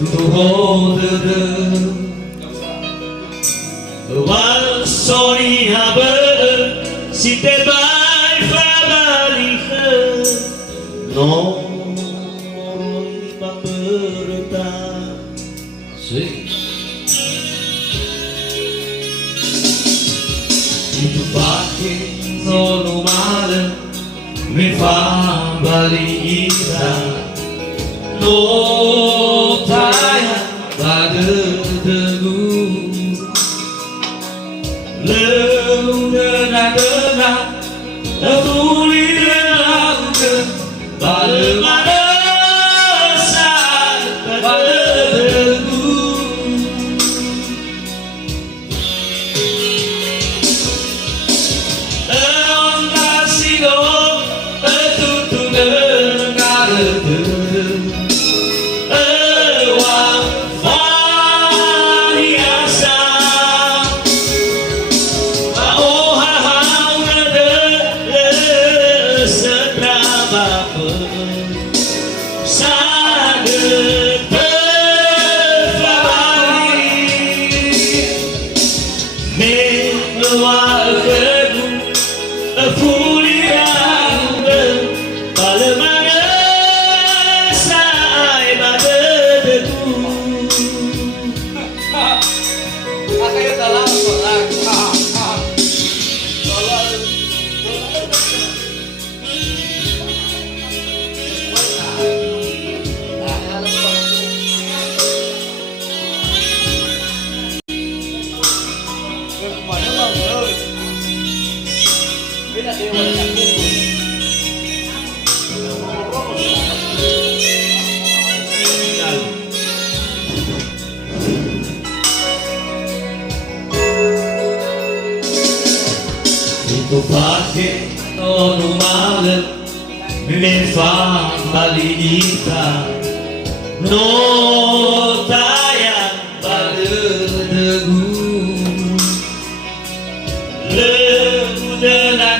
to hold the one sorry haber sitte by fabalihe no moroi paperta itu pakai sono male mi fa balita no taya pada teguh Lena Fulira Balmana Sai pada teguh Ondasigo Tutu dengar Itu pakai nono malam me fa balita no taya pada teguh le dena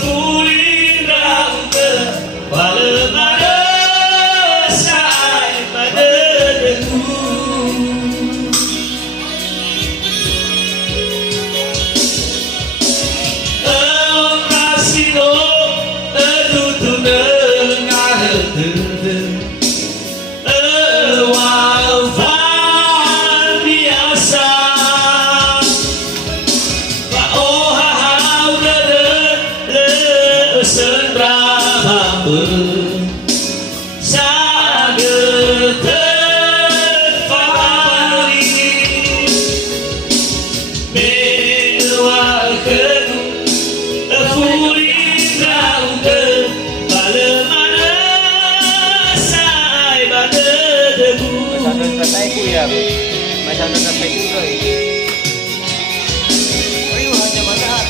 fulira balmana sai pada teguh Masyado na pegulo hanya mana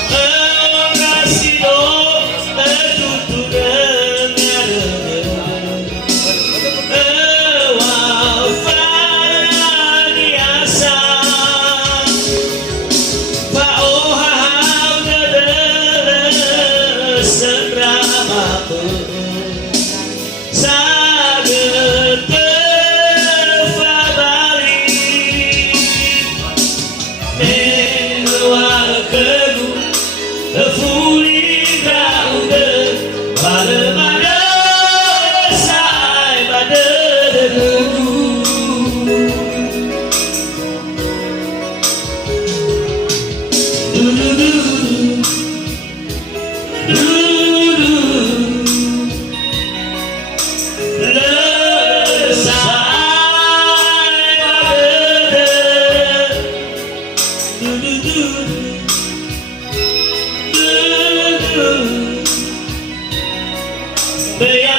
They